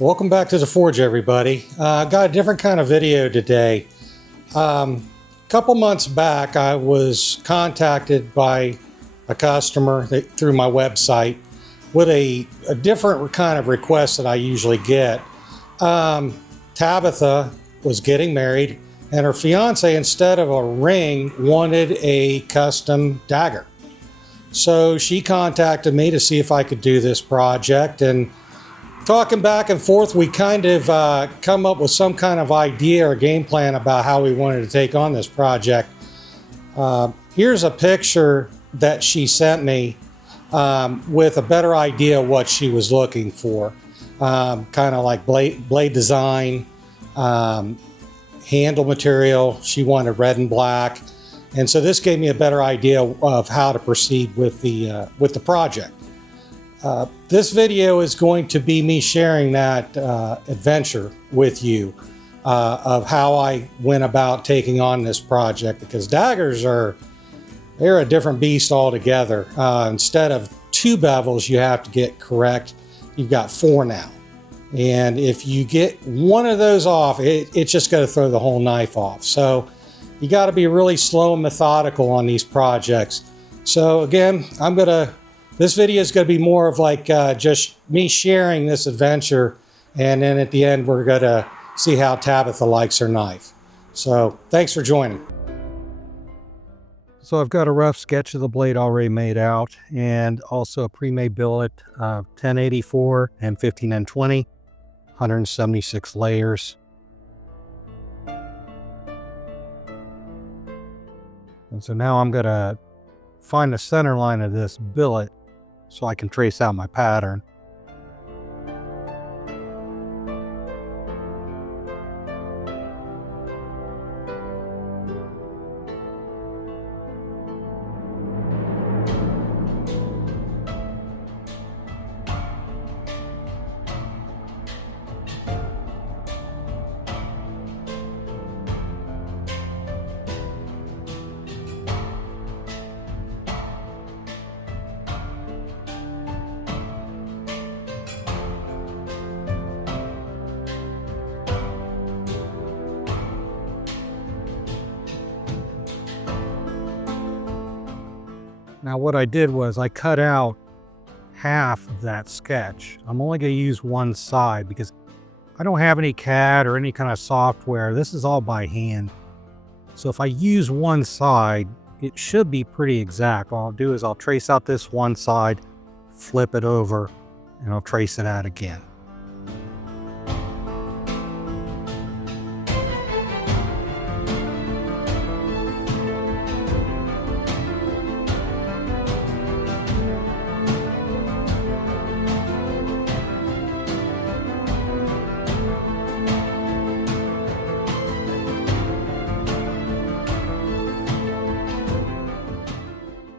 Welcome back to the Forge, everybody. Got a different kind of video today. A couple months back, I was contacted by a customer through my website with a different kind of request that I usually get. Tabitha was getting married, and her fiance, instead of a ring, wanted a custom dagger. So she contacted me to see if I could do this project, and talking back and forth, we kind of come up with some kind of idea or game plan about how we wanted to take on this project. Here's a picture that she sent me with a better idea of what she was looking for. Kind of like blade design, handle material. She wanted red and black. And so this gave me a better idea of how to proceed with the project. This video is going to be me sharing that adventure with you of how I went about taking on this project, because daggers they're a different beast altogether. Instead of 2 bevels you have to get correct, you've got 4 now. And if you get one of those off, it's just going to throw the whole knife off. So you got to be really slow and methodical on these projects. So again, this video is going to be more of like just me sharing this adventure, and then at the end we're going to see how Tabitha likes her knife. So thanks for joining. So I've got a rough sketch of the blade already made out, and also a pre-made billet of 1084 and 15N20, 176 layers. And so now I'm going to find the center line of this billet so I can trace out my pattern. Now what I did was I cut out half of that sketch. I'm only going to use one side because I don't have any CAD or any kind of software. This is all by hand. So if I use one side, it should be pretty exact. What I'll do is I'll trace out this one side, flip it over, and I'll trace it out again.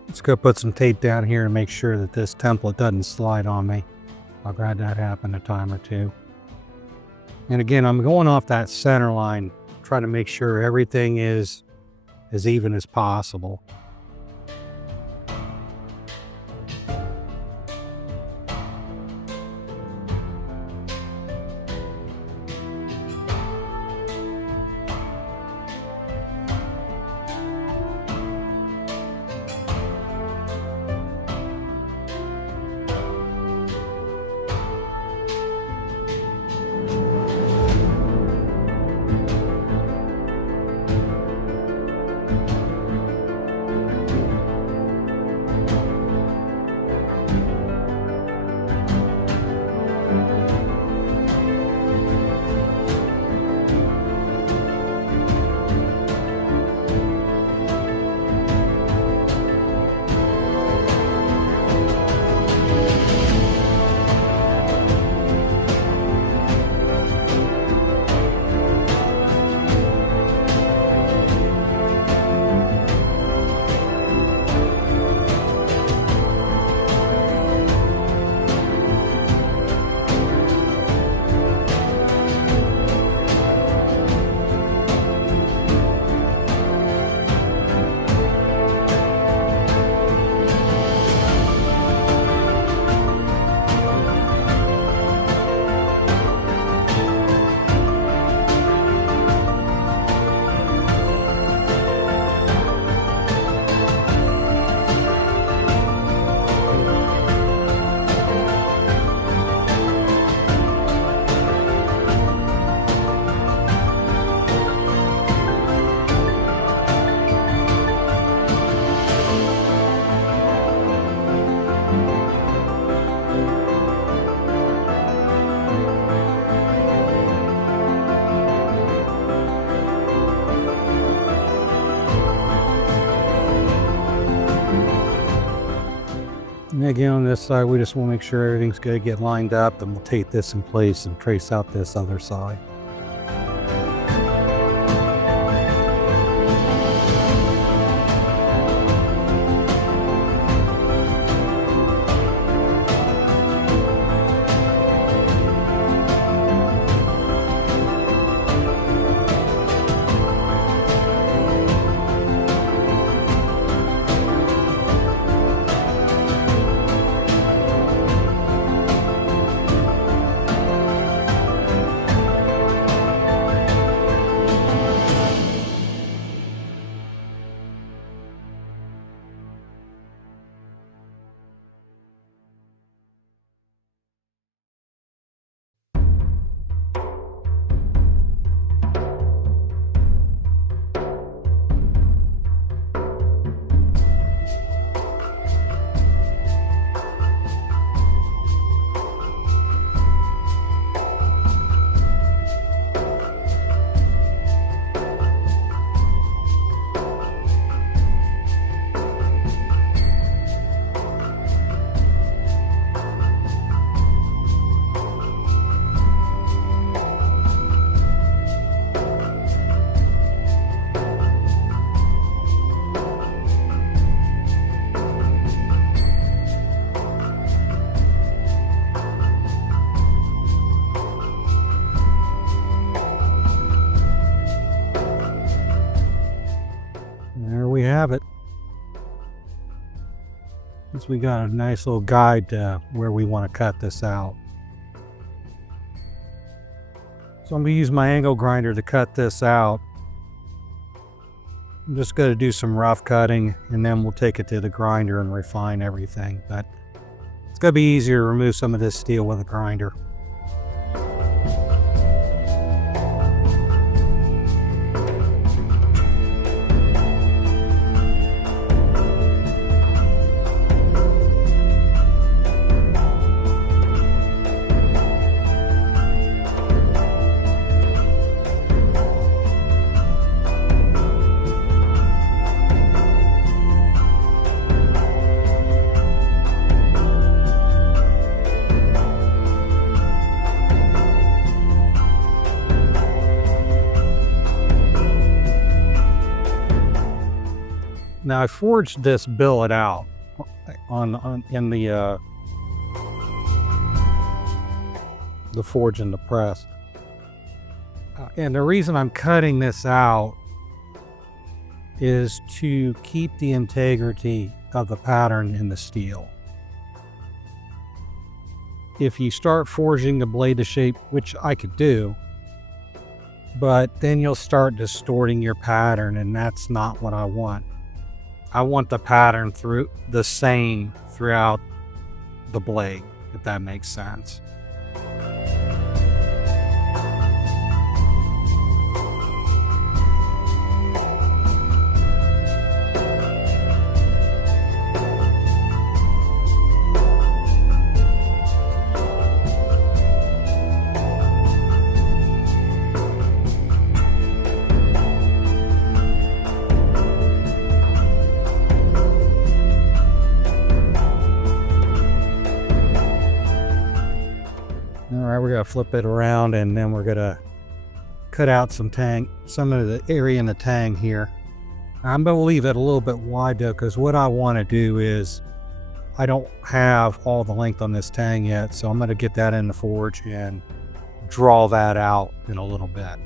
Let's go put some tape down here and make sure that this template doesn't slide on me. I've had that happen a time or two. And again, I'm going off that center line, trying to make sure everything is as even as possible. And again, on this side, we just want to make sure everything's going to get lined up, and we'll take this in place and trace out this other side. There we have it. Since we got a nice little guide to where we want to cut this out. So I'm going to use my angle grinder to cut this out. I'm just going to do some rough cutting, and then we'll take it to the grinder and refine everything. But it's going to be easier to remove some of this steel with a grinder. Now I forged this billet out in the forge and the press, and the reason I'm cutting this out is to keep the integrity of the pattern in the steel. If you start forging the blade to shape, which I could do, but then you'll start distorting your pattern, and that's not what I want. I want the pattern through the same throughout the blade, if that makes sense. Alright, we're going to flip it around, and then we're going to cut out some of the area in the tang here. I'm going to leave it a little bit wide though, because what I want to do is, I don't have all the length on this tang yet, so I'm going to get that in the forge and draw that out in a little bit.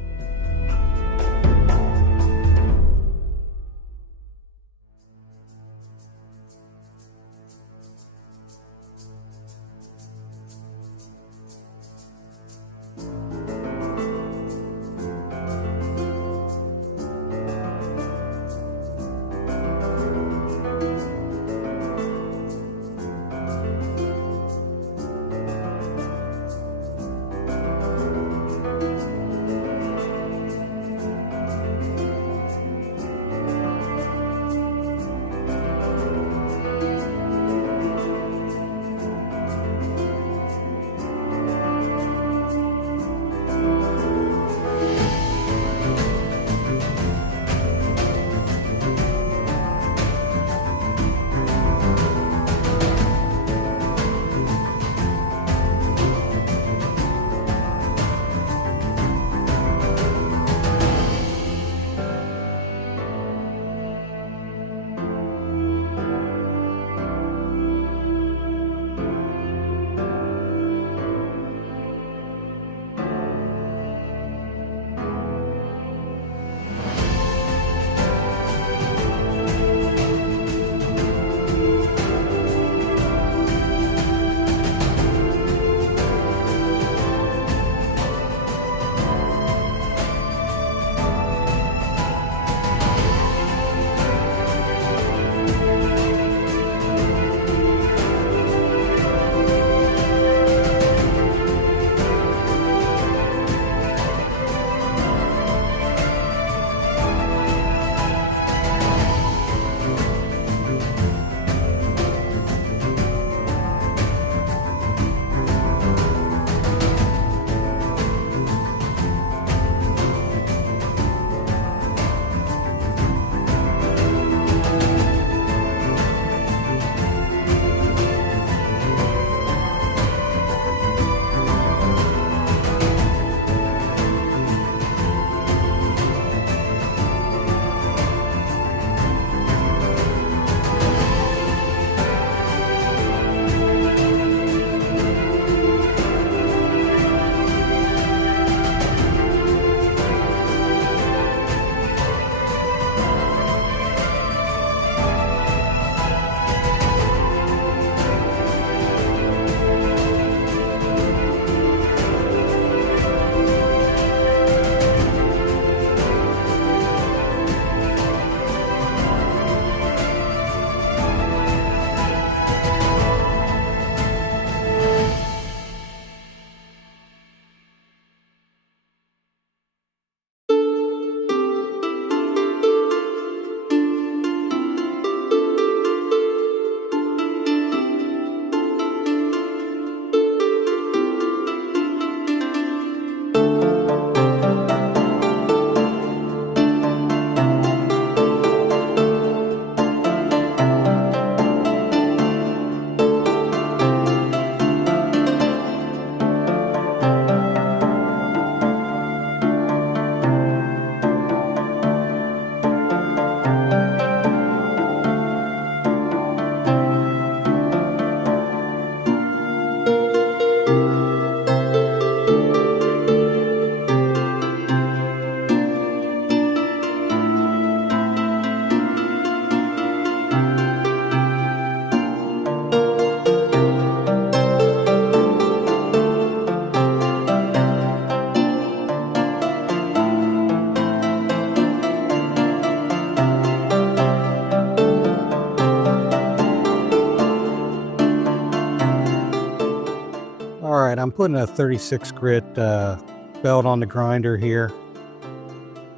I'm putting a 36 grit belt on the grinder here.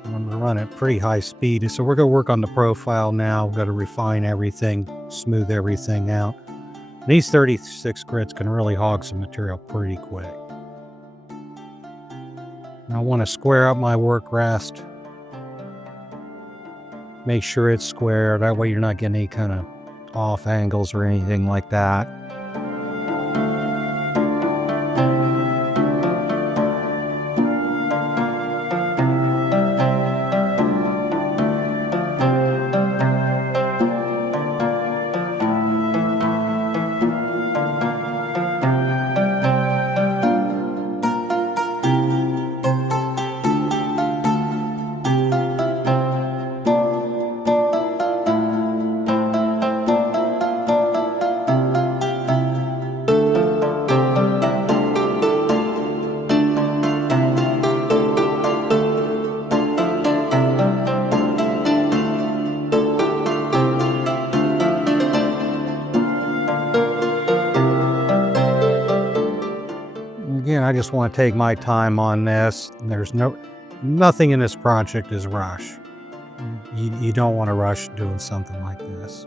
I'm going to run at pretty high speed. So we're going to work on the profile now. We've got to refine everything, smooth everything out. And these 36 grits can really hog some material pretty quick. Now I want to square up my work rest. Make sure it's square. That way you're not getting any kind of off angles or anything like that. Again, I just want to take my time on this. There's nothing in this project is rush. You don't want to rush doing something like this.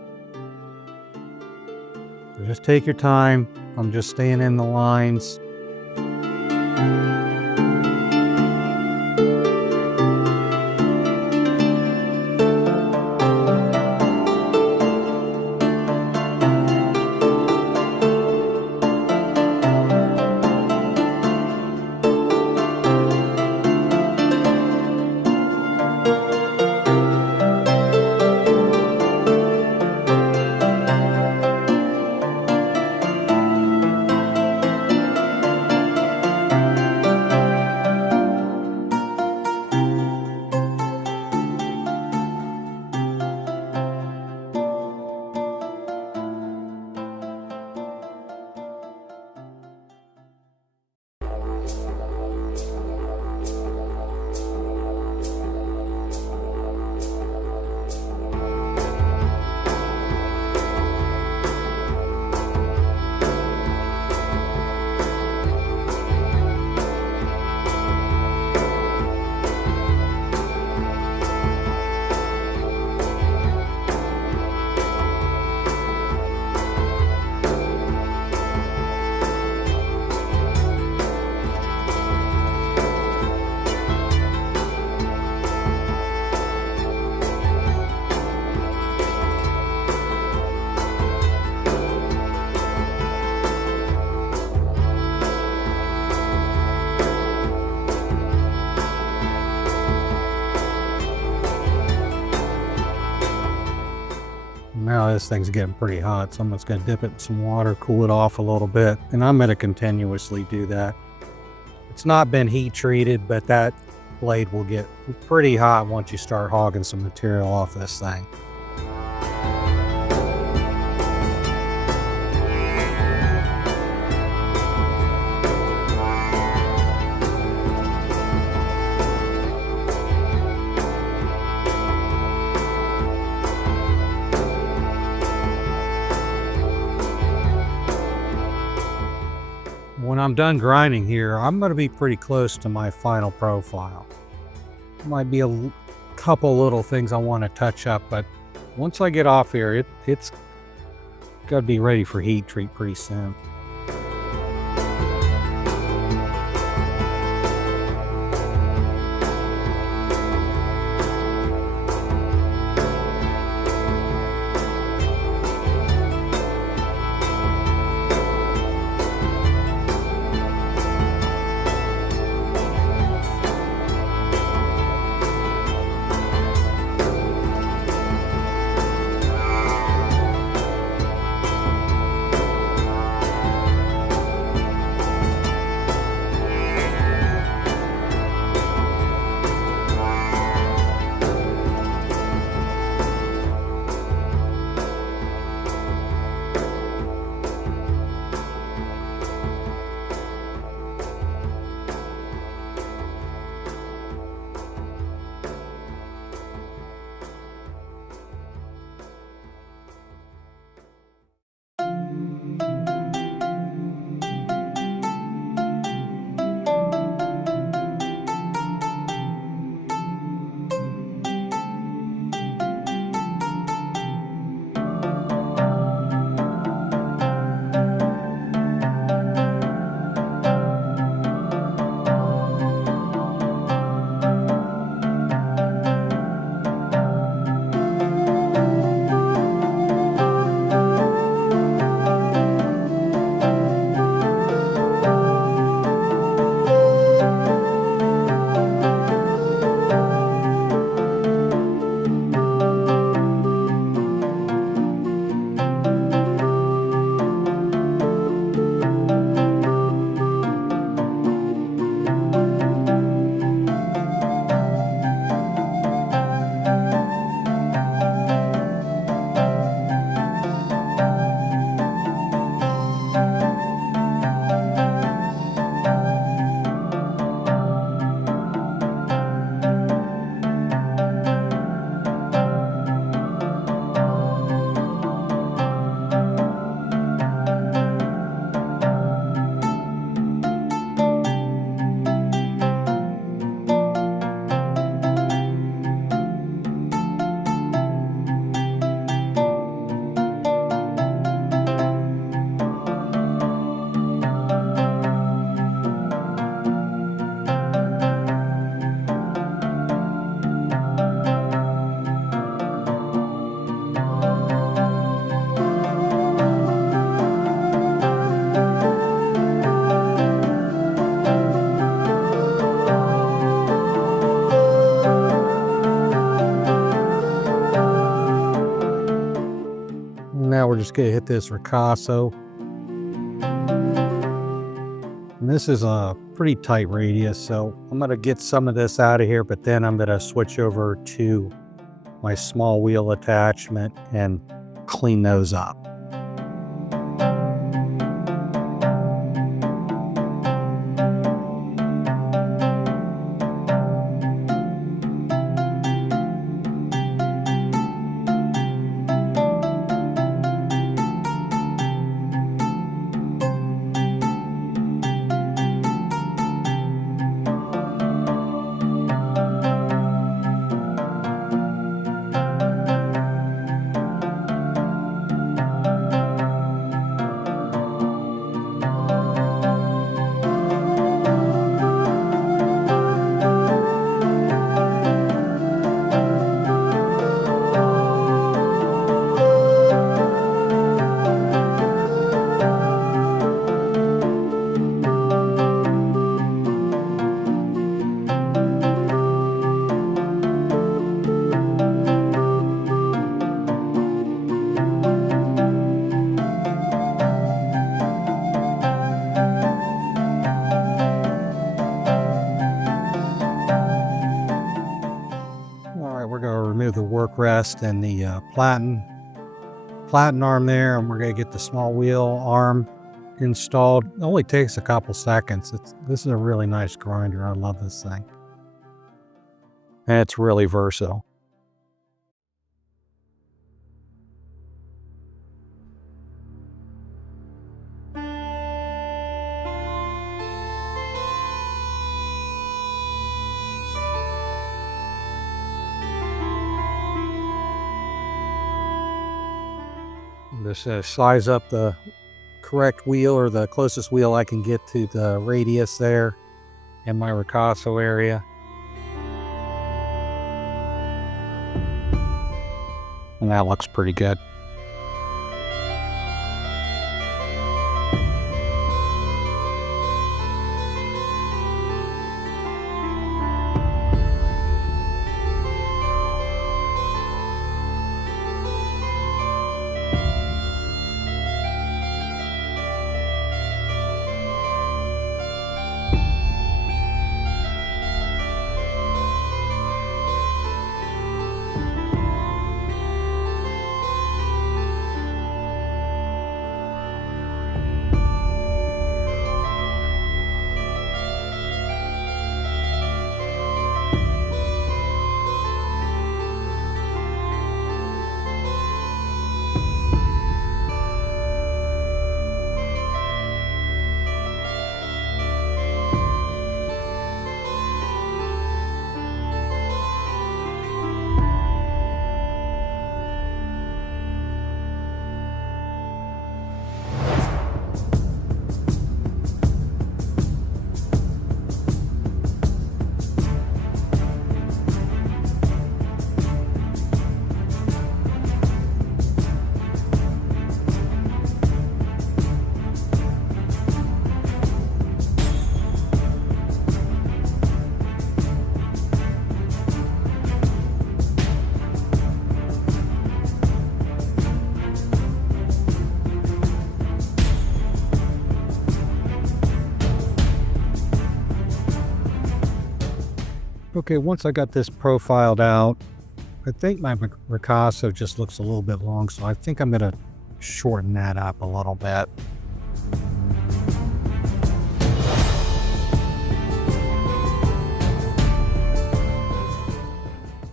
So just take your time. I'm just staying in the lines. Now this thing's getting pretty hot, so I'm just going to dip it in some water, cool it off a little bit, and I'm going to continuously do that. It's not been heat treated, but that blade will get pretty hot once you start hogging some material off this thing. When I'm done grinding here, I'm going to be pretty close to my final profile. Might be a couple little things I want to touch up, but once I get off here, it's got to be ready for heat treat pretty soon. we're just going to hit this ricasso. And this is a pretty tight radius, so I'm going to get some of this out of here, but then I'm going to switch over to my small wheel attachment and clean those up. Remove the work rest and the platen arm there, and we're going to get the small wheel arm installed. It only takes a couple seconds. This is a really nice grinder. I love this thing, and it's really versatile. Just size up the correct wheel, or the closest wheel I can get to the radius there in my ricasso area. And that looks pretty good. Okay, once I got this profiled out, I think my ricasso just looks a little bit long, so I think I'm going to shorten that up a little bit.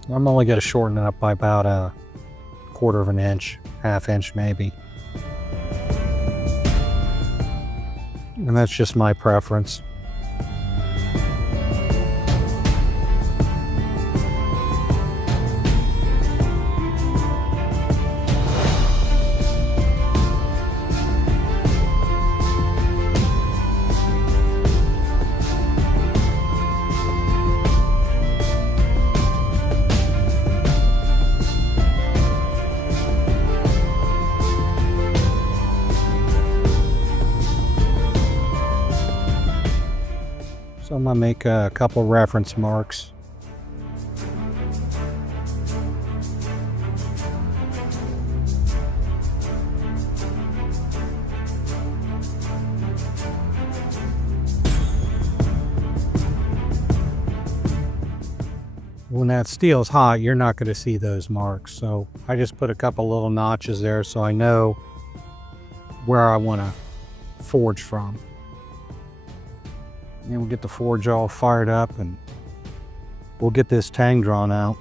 I'm only going to shorten it up by about a 1/4 of an inch, 1/2 inch maybe. And that's just my preference. So I'm gonna make a couple reference marks. when that steel is hot, you're not going to see those marks. So I just put a couple little notches there so I know where I want to forge from. And we'll get the forge all fired up and we'll get this tang drawn out.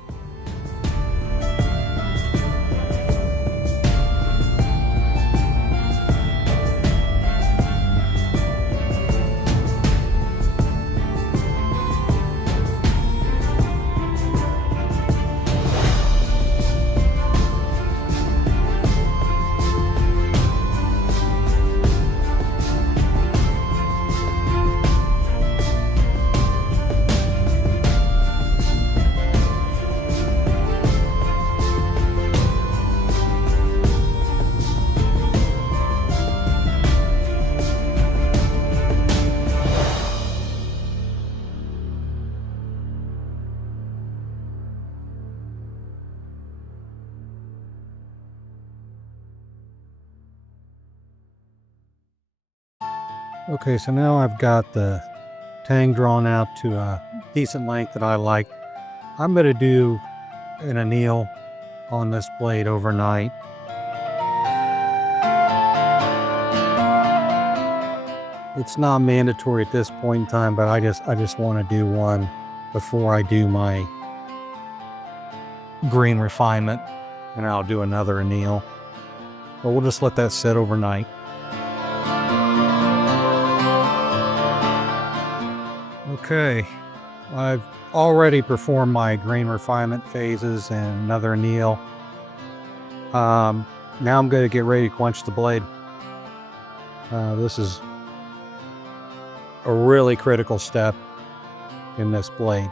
Okay, so now I've got the tang drawn out to a decent length that I like. I'm going to do an anneal on this blade overnight. It's not mandatory at this point in time, but I just want to do one before I do my green refinement, and I'll do another anneal. But we'll just let that sit overnight. Okay, I've already performed my green refinement phases and another anneal. Now I'm going to get ready to quench the blade. This is a really critical step in this blade.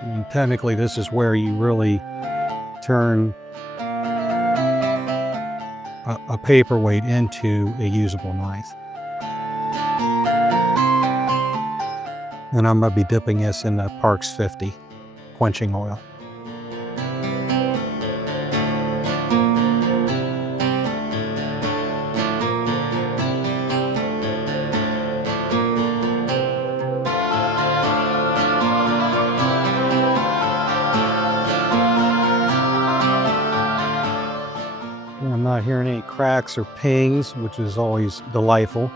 I mean, technically, this is where you really turn a paperweight into a usable knife. And I'm going to be dipping this in the Parks 50 quenching oil. I'm not hearing any cracks or pings, which is always delightful.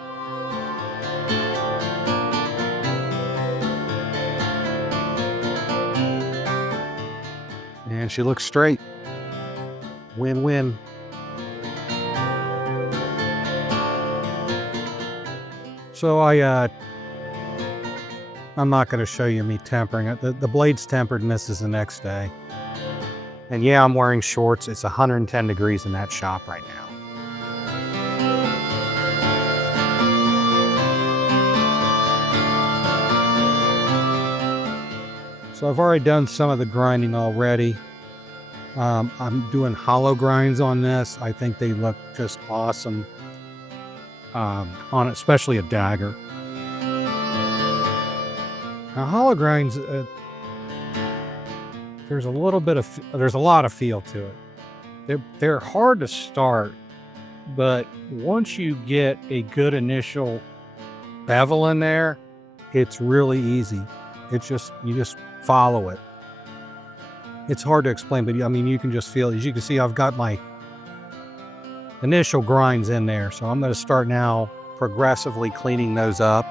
And she looks straight. Win-win. So I'm not going to show you me tempering it. The blade's tempered and this is the next day. And yeah, I'm wearing shorts. It's 110 degrees in that shop right now. So I've already done some of the grinding already. I'm doing hollow grinds on this. I think they look just awesome on especially a Dagger. Now hollow grinds, there's a lot of feel to it. They're hard to start, but once you get a good initial bevel in there, it's really easy. You just follow it. It's hard to explain, but I mean, you can just feel it. As you can see, I've got my initial grinds in there. So I'm going to start now progressively cleaning those up.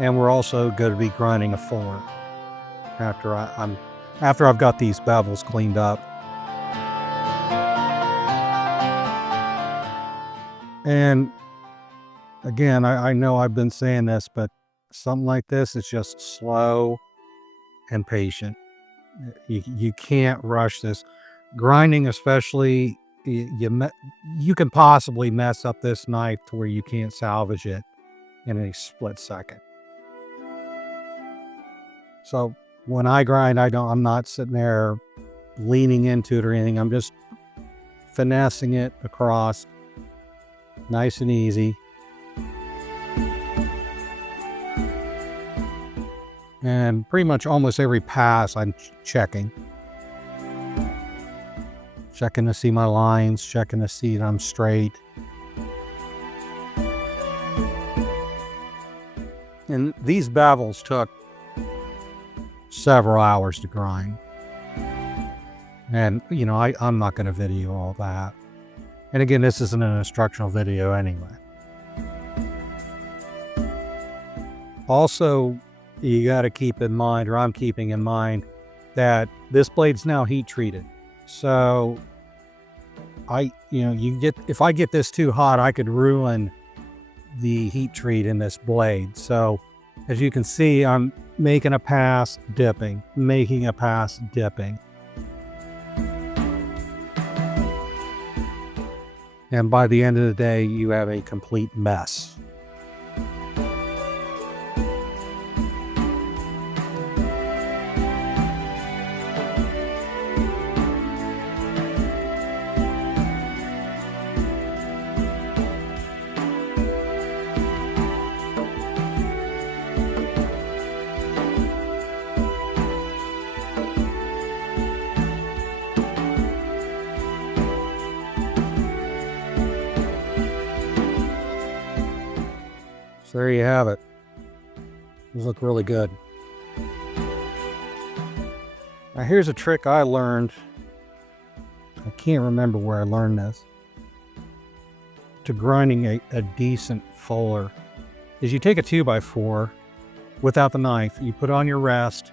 And we're also going to be grinding a fuller after I've got these bevels cleaned up. And again, I know I've been saying this, but something like this is just slow and patient. You can't rush this. Grinding especially, you can possibly mess up this knife to where you can't salvage it in a split second. So when I grind, I'm not sitting there leaning into it or anything. I'm just finessing it across, nice and easy. And pretty much almost every pass I'm checking to see my lines, checking to see that I'm straight. And these bevels took several hours to grind. And, you know, I'm not going to video all that. And again, this isn't an instructional video anyway. Also, you got to keep in mind, or I'm keeping in mind, that this blade's now heat treated. So if I get this too hot, I could ruin the heat treat in this blade. So as you can see, I'm making a pass, dipping, making a pass, dipping. And by the end of the day, you have a complete mess. So there you have it. These look really good. Now here's a trick I learned. I can't remember where I learned this. To grinding a decent fuller is you take a 2x4 without the knife, you put on your rest,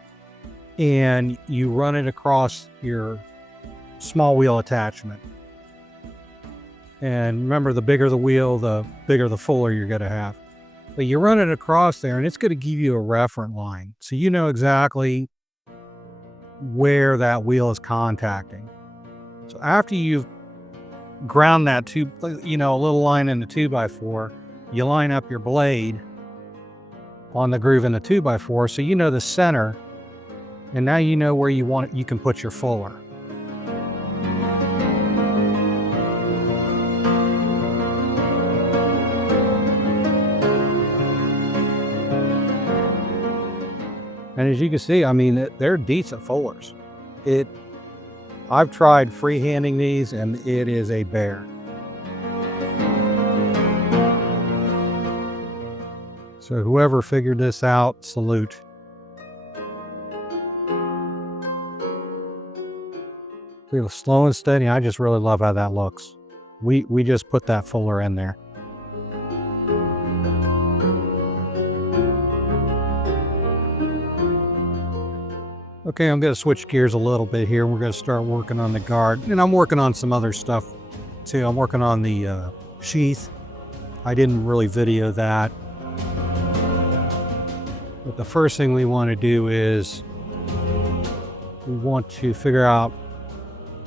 and you run it across your small wheel attachment. And remember, the bigger the wheel, the bigger the fuller you're going to have. But you run it across there and it's going to give you a reference line. So you know exactly where that wheel is contacting. So after you've ground that a little line in the 2x4, you line up your blade on the groove in the 2x4 so you know the center, and now you know where you can put your fuller. And as you can see, I mean, they're decent fullers. I've tried freehanding these and it is a bear. So whoever figured this out, salute. Feel slow and steady. I just really love how that looks. We just put that fuller in there. Okay, I'm going to switch gears a little bit here. We're going to start working on the guard. And I'm working on some other stuff too. I'm working on the sheath. I didn't really video that. But the first thing we want to do is we want to figure out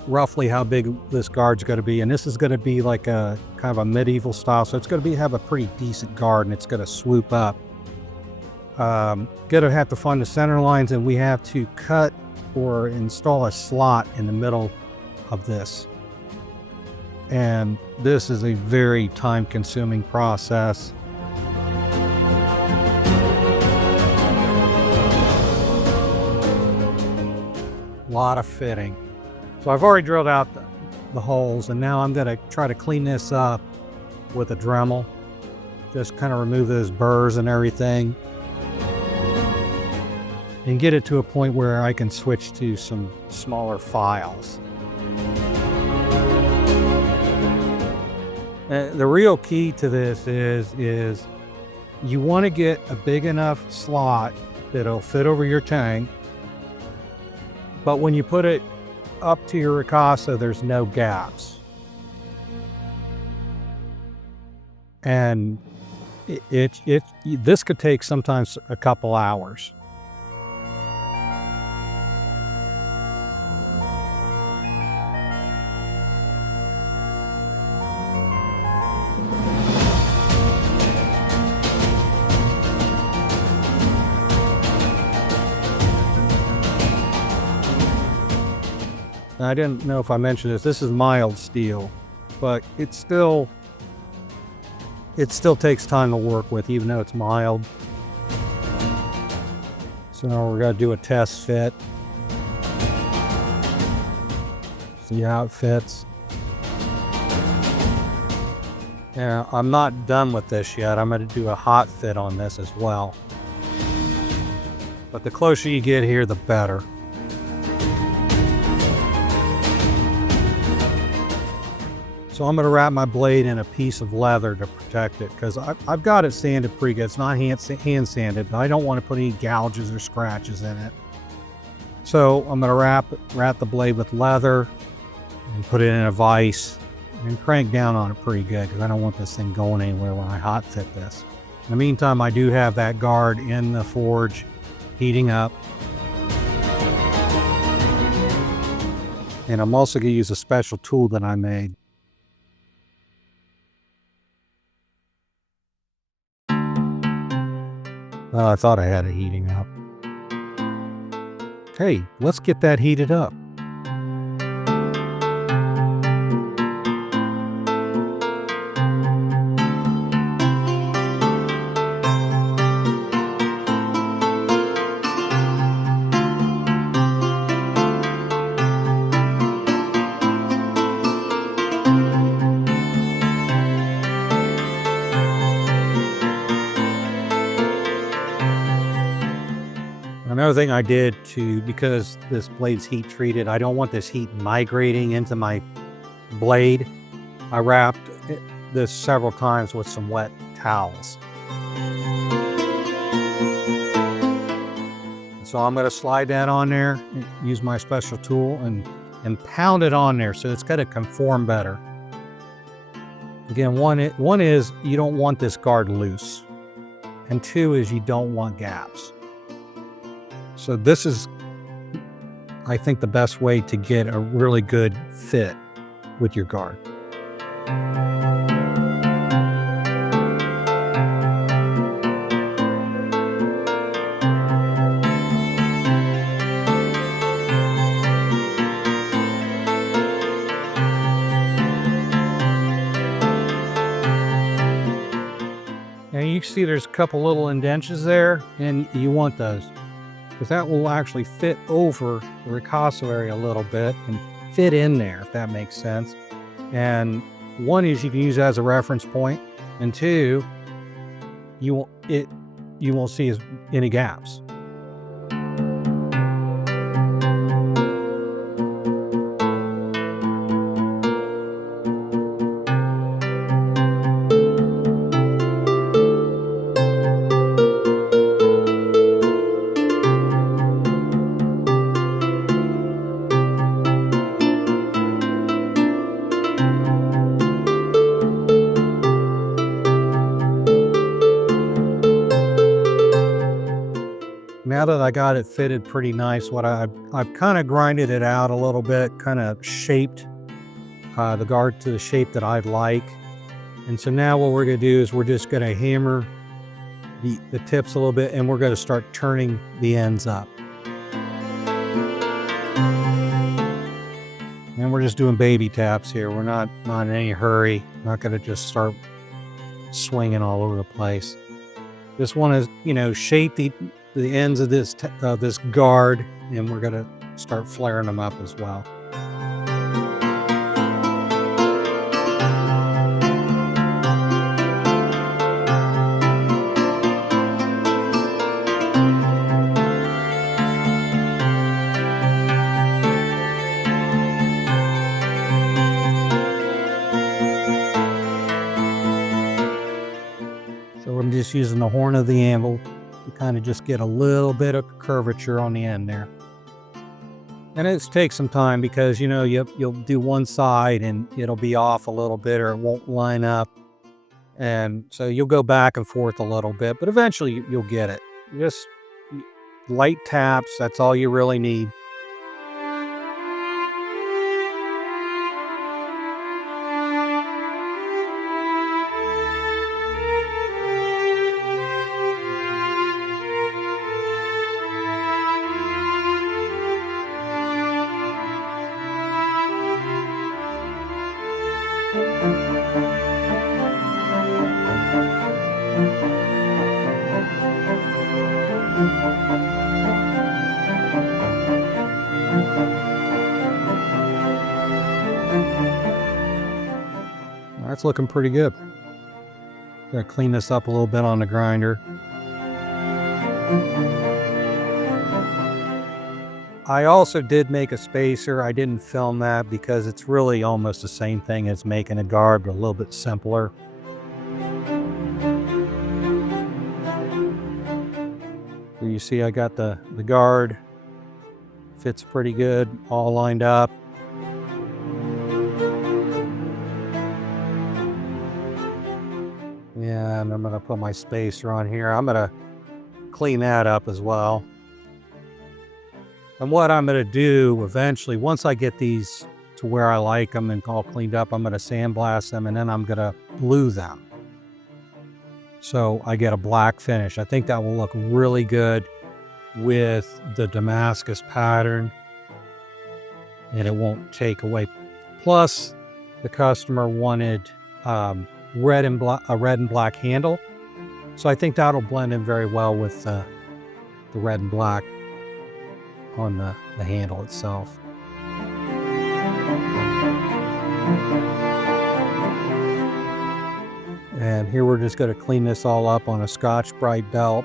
roughly how big this guard's going to be. And this is going to be like a kind of a medieval style. So it's going to have a pretty decent guard, and it's going to swoop up. Gonna have to find the center lines, and we have to cut or install a slot in the middle of this. And this is a very time-consuming process. A lot of fitting. So I've already drilled out the holes, and now I'm gonna try to clean this up with a Dremel. Just kind of remove those burrs and everything, and get it to a point where I can switch to some smaller files. The real key to this is you want to get a big enough slot that'll fit over your tank, but when you put it up to your ricasso, there's no gaps. And this could take sometimes a couple hours. I didn't know if I mentioned this. This is mild steel, but it still takes time to work with, even though it's mild. So now we're gonna do a test fit. See how it fits. Yeah, I'm not done with this yet. I'm gonna do a hot fit on this as well. But the closer you get here, the better. So I'm gonna wrap my blade in a piece of leather to protect it, because I've got it sanded pretty good. It's not hand sanded, but I don't want to put any gouges or scratches in it. So I'm gonna wrap the blade with leather and put it in a vise and crank down on it pretty good, because I don't want this thing going anywhere when I hot fit this. In the meantime, I do have that guard in the forge heating up. And I'm also gonna use a special tool that I made. Well, I thought I had it heating up. Hey, let's get that heated up. Another thing I did because this blade's heat treated, I don't want this heat migrating into my blade. I wrapped this several times with some wet towels. So I'm going to slide that on there, use my special tool and pound it on there so it's got to conform better. Again, one is you don't want this guard loose, and two is you don't want gaps. So this is, I think, the best way to get a really good fit with your guard. Now you see there's a couple little indentions there, and you want those, because that will actually fit over the ricasso area a little bit and fit in there, if that makes sense. And one is you can use that as a reference point, and two, you won't see any gaps. Now that I got it fitted pretty nice, I've kind of grinded it out a little bit, kind of shaped the guard to the shape that I'd like. And so now what we're going to do is we're just going to hammer the tips a little bit, and we're going to start turning the ends up. And we're just doing baby taps here. We're not in any hurry. Not going to just start swinging all over the place. Just want to, shape the ends of this guard, and we're going to start flaring them up as well. So I'm just using the horn of the anvil to kind of just get a little bit of curvature on the end there. And it takes some time, because you'll do one side and it'll be off a little bit, or it won't line up, and so you'll go back and forth a little bit, but eventually you'll get it. Just light taps, that's all you really need. that's looking pretty good. Gonna clean this up a little bit on the grinder. I also did make a spacer. I didn't film that because it's really almost the same thing as making a guard, but a little bit simpler. So you see I got the guard. Fits pretty good, all lined up. Yeah, and I'm gonna put my spacer on here. I'm gonna clean that up as well. And what I'm gonna do eventually, once I get these to where I like them and all cleaned up, I'm gonna sandblast them and then I'm gonna blue them. So I get a black finish. I think that will look really good with the Damascus pattern and it won't take away. Plus the customer wanted a red and black handle. So I think that'll blend in very well with the red and black on the handle itself. And here we're just going to clean this all up on a Scotch-Brite belt.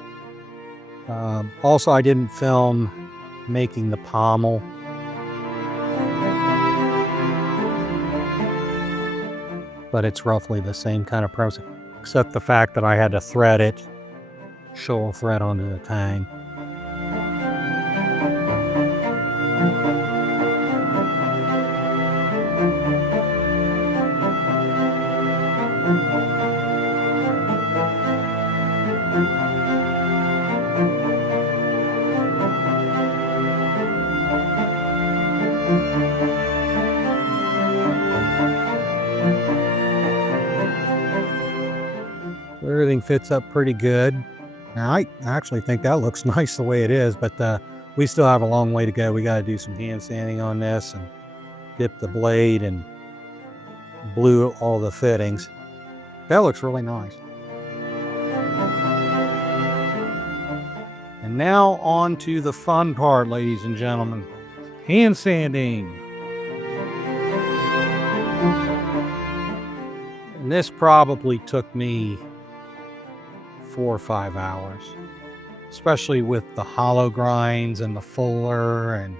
Also, I didn't film making the pommel. But it's roughly the same kind of process, except the fact that I had to thread it, shovel thread onto the tang. Everything fits up pretty good. Now, I actually think that looks nice the way it is, but we still have a long way to go. We got to do some hand sanding on this and dip the blade and blue all the fittings. That looks really nice. And now on to the fun part, ladies and gentlemen. Hand sanding. And this probably took me 4 or 5 hours, especially with the hollow grinds and the fuller. And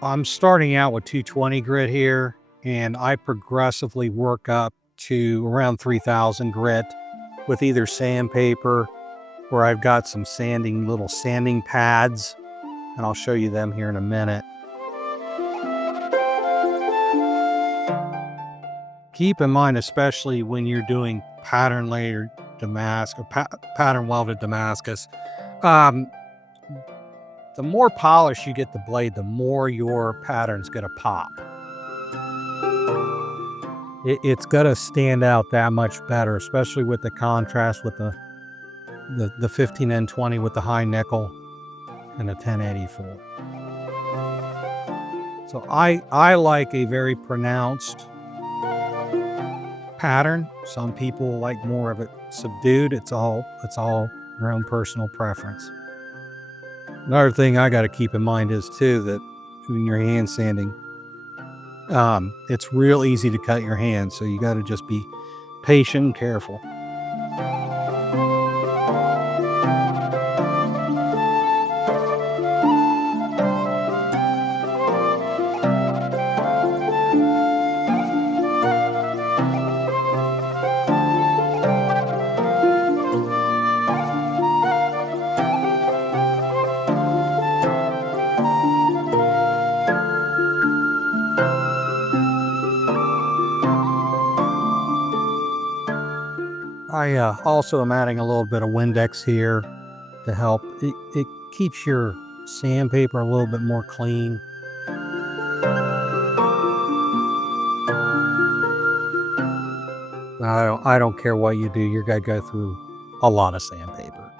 I'm starting out with 220 grit here, and I progressively work up to around 3000 grit with either sandpaper, where I've got some little sanding pads, and I'll show you them here in a minute. Keep in mind, especially when you're doing pattern layered Damascus or pattern welded Damascus, the more polish you get the blade, the more your pattern's gonna pop. It's gonna stand out that much better, especially with the contrast with the 15N20 with the high nickel and the 1084. So I like a very pronounced pattern. Some people like more of it subdued. It's all your own personal preference. Another thing I got to keep in mind is too that when you're hand sanding, it's real easy to cut your hands, so you got to just be patient and careful. I also am adding a little bit of Windex here to help. It keeps your sandpaper a little bit more clean. I don't care what you do, you're gonna go through a lot of sandpaper.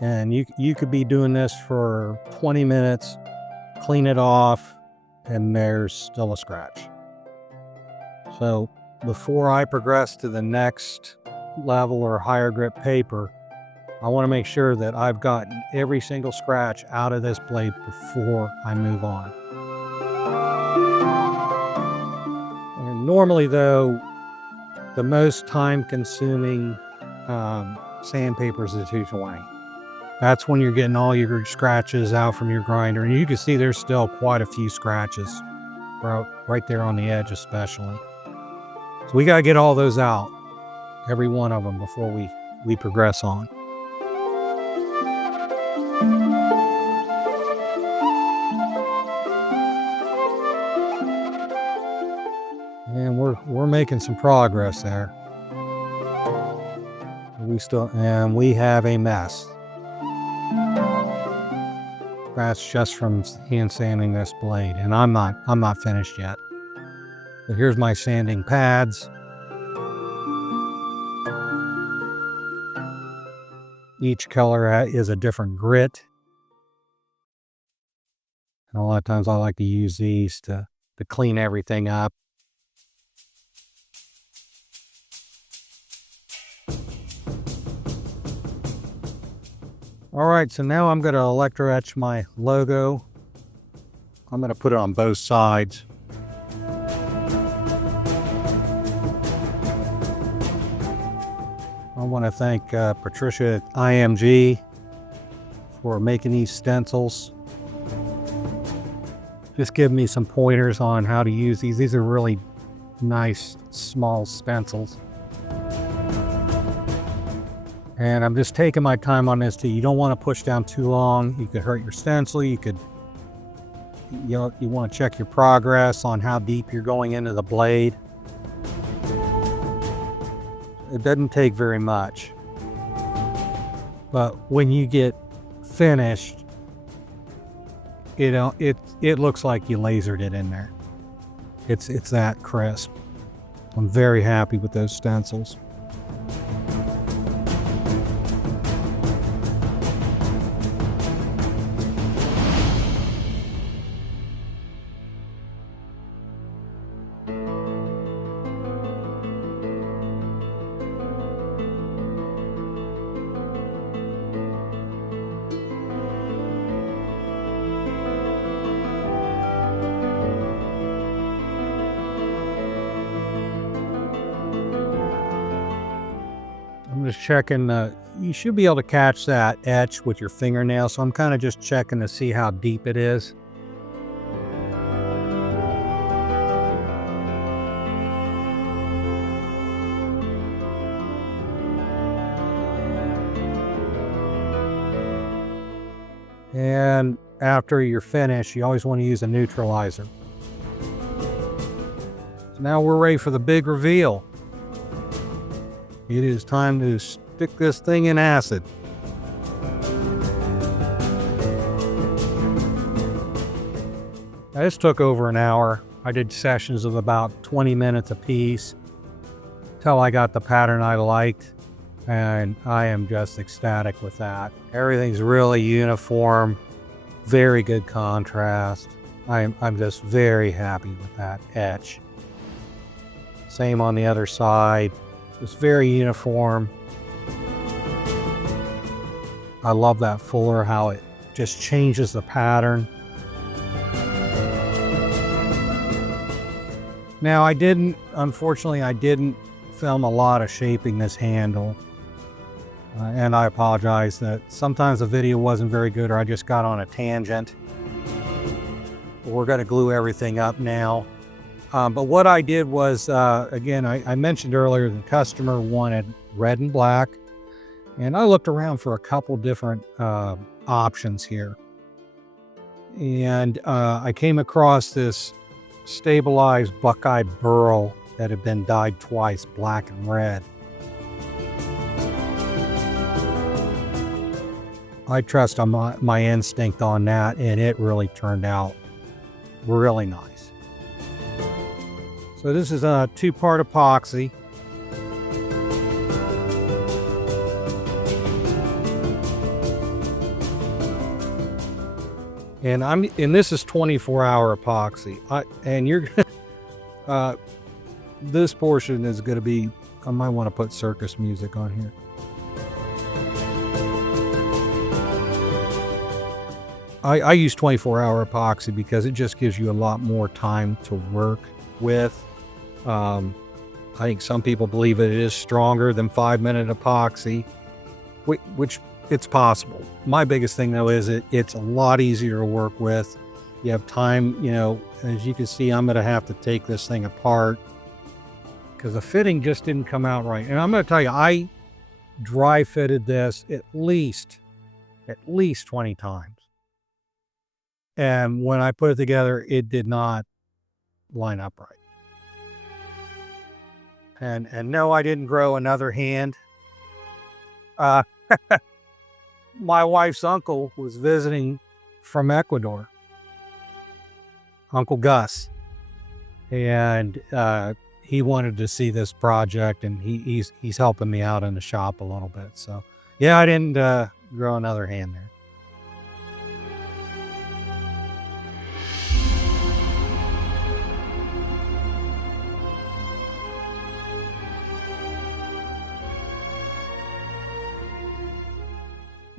And you could be doing this for 20 minutes, clean it off, and there's still a scratch. So before I progress to the next level or higher grit paper, I want to make sure that I've gotten every single scratch out of this blade before I move on. And normally though, the most time-consuming sandpaper is the 220. That's when you're getting all your scratches out from your grinder. And you can see there's still quite a few scratches right there on the edge especially. So we gotta get all those out, every one of them, before we progress on. And we're making some progress there. We have a mess. That's just from hand sanding this blade, and I'm not finished yet. But here's my sanding pads. Each color is a different grit. And a lot of times I like to use these to clean everything up. All right, so now I'm going to electro etch my logo. I'm going to put it on both sides. I want to thank Patricia at IMG for making these stencils. Just give me some pointers on how to use these. These are really nice small stencils. And I'm just taking my time on this too. You don't want to push down too long. You could hurt your stencil. You want to check your progress on how deep you're going into the blade. It doesn't take very much. But when you get finished, it looks like you lasered it in there. It's that crisp. I'm very happy with those stencils. I'm just checking, you should be able to catch that etch with your fingernail, so I'm kind of just checking to see how deep it is. And after you're finished, you always want to use a neutralizer. So now we're ready for the big reveal. It is time to stick this thing in acid. Now, this took over an hour. I did sessions of about 20 minutes apiece till I got the pattern I liked, and I am just ecstatic with that. Everything's really uniform, very good contrast. I'm just very happy with that etch. Same on the other side. It's very uniform. I love that fuller, how it just changes the pattern. Now unfortunately I didn't film a lot of shaping this handle. And I apologize that sometimes the video wasn't very good or I just got on a tangent. We're gonna glue everything up now. But what I did was, again, I mentioned earlier the customer wanted red and black, and I looked around for a couple different options here. And I came across this stabilized Buckeye burl that had been dyed twice, black and red. I trust on my instinct on that, and it really turned out really nice. So this is a 2-part epoxy. And this is 24-hour epoxy. This portion is going to be, I might want to put circus music on here. I use 24-hour epoxy because it just gives you a lot more time to work with. I think some people believe it is stronger than 5-minute epoxy, which it's possible. My biggest thing though is it's a lot easier to work with. You have time, as you can see, I'm gonna have to take this thing apart because the fitting just didn't come out right. And I'm gonna tell you, I dry fitted this at least 20 times. And when I put it together, it did not line up right. And no, I didn't grow another hand. My wife's uncle was visiting from Ecuador, Uncle Gus, and he wanted to see this project, and he's helping me out in the shop a little bit. So yeah, I didn't grow another hand there.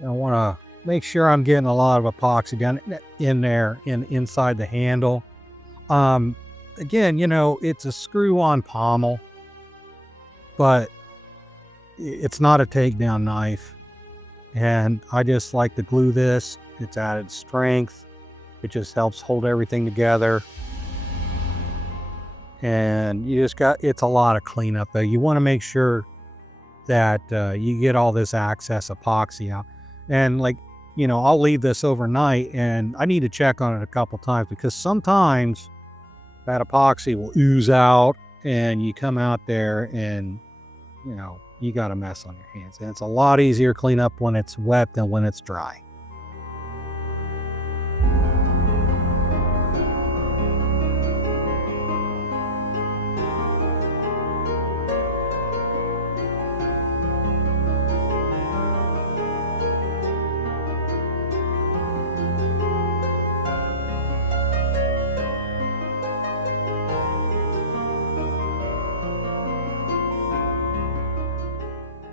I want to make sure I'm getting a lot of epoxy down in there, inside the handle. Again, it's a screw-on pommel, but it's not a takedown knife. And I just like to glue this. It's added strength. It just helps hold everything together. And it's a lot of cleanup though. You want to make sure that you get all this excess epoxy out. And I'll leave this overnight, and I need to check on it a couple times because sometimes that epoxy will ooze out and you come out there and, you got a mess on your hands. And it's a lot easier to clean up when it's wet than when it's dry.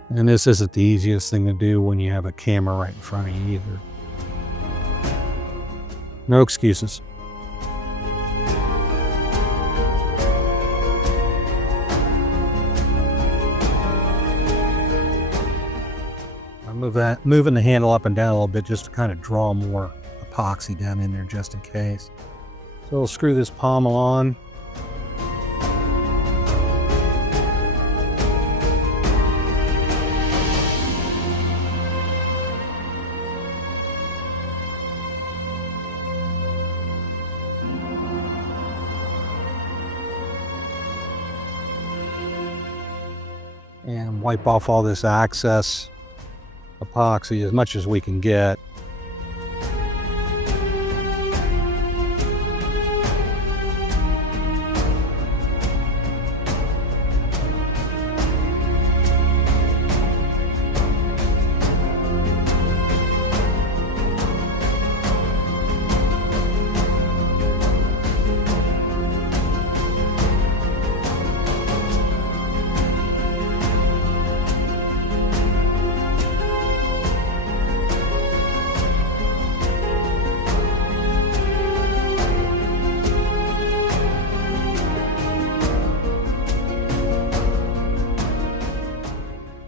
And this isn't the easiest thing to do when you have a camera right in front of you either. No excuses. I'm moving the handle up and down a little bit just to kind of draw more epoxy down in there just in case. So we'll screw this pommel on. And wipe off all this excess epoxy as much as we can get.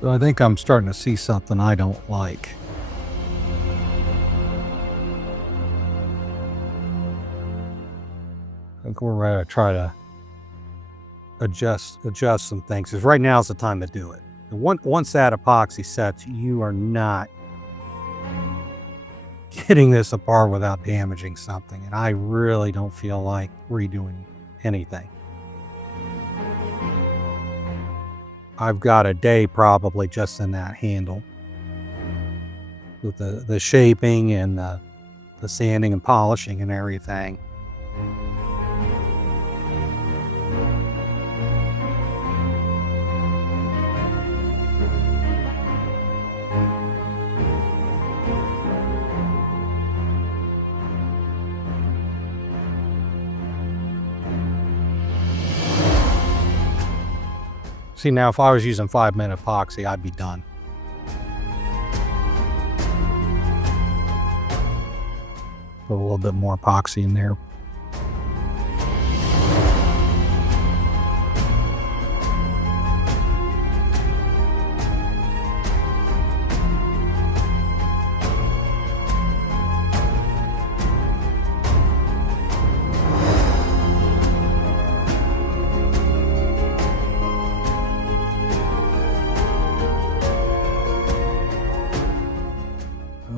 So I think I'm starting to see something I don't like. I think we're ready to try to adjust some things, because right now is the time to do it. And once that epoxy sets, you are not getting this apart without damaging something. And I really don't feel like redoing anything. I've got a day probably just in that handle with the shaping and the sanding and polishing and everything. See, now if I was using 5-minute epoxy, I'd be done. Put a little bit more epoxy in there.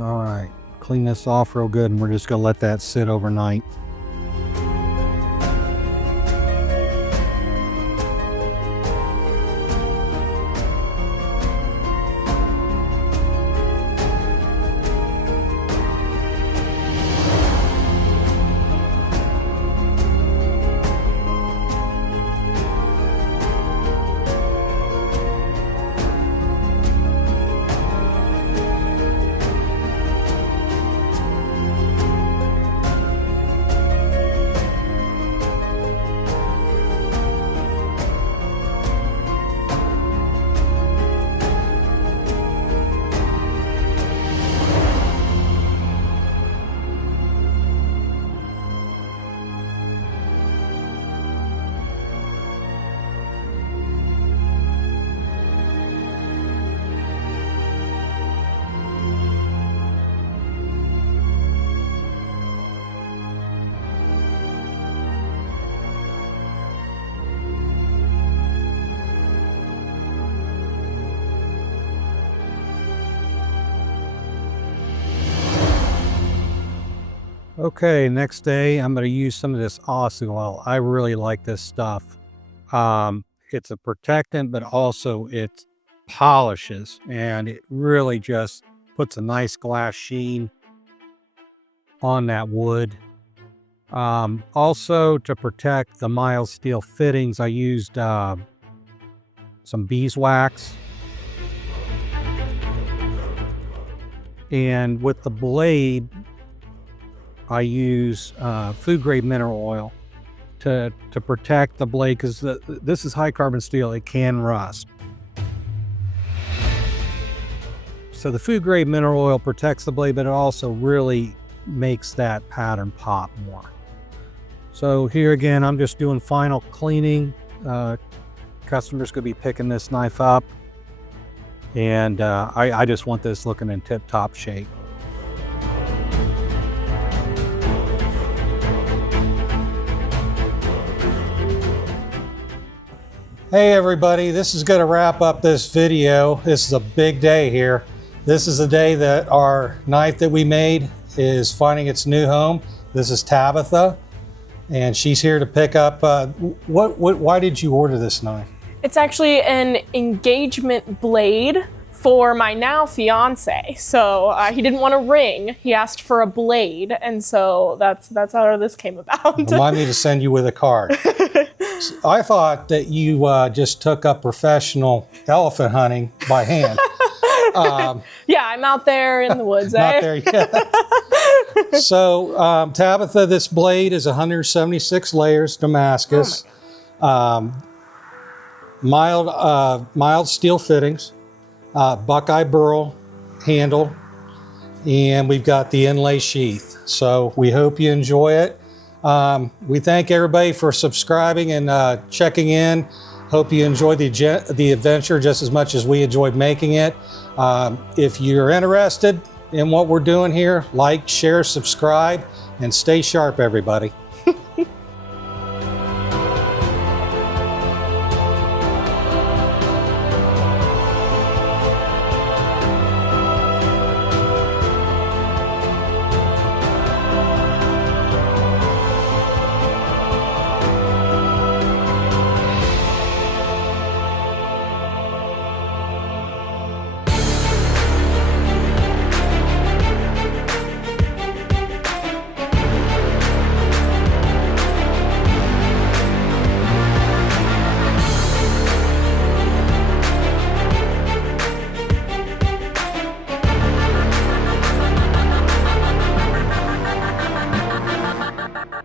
All right, clean this off real good, and we're just gonna let that sit overnight. Okay, next day I'm going to use some of this awesome oil. I really like this stuff. It's a protectant, but also it polishes, and it really just puts a nice glass sheen on that wood. Also, to protect the mild steel fittings, I used some beeswax. And with the blade, I use food grade mineral oil to protect the blade, because this is high carbon steel. It can rust. So the food grade mineral oil protects the blade, but it also really makes that pattern pop more. So here again, I'm just doing final cleaning. Customers could be picking this knife up, and I just want this looking in tip-top shape. Hey everybody, this is going to wrap up this video. This is a big day here. This is the day that our knife that we made is finding its new home. This is Tabitha, and she's here to pick up. Why did you order this knife? It's actually an engagement blade for my now fiance. So he didn't want a ring. He asked for a blade, and so that's how this came about. Remind me to send you with a card. I thought that you just took up professional elephant hunting by hand. Yeah, I'm out there in the woods. Not there yet. So Tabitha, this blade is 176 layers Damascus. Mild steel fittings, Buckeye burl handle, and we've got the inlay sheath. So we hope you enjoy it. We thank everybody for subscribing and checking in. Hope you enjoyed the adventure just as much as we enjoyed making it. If you're interested in what we're doing here, like, share, subscribe, and stay sharp, everybody.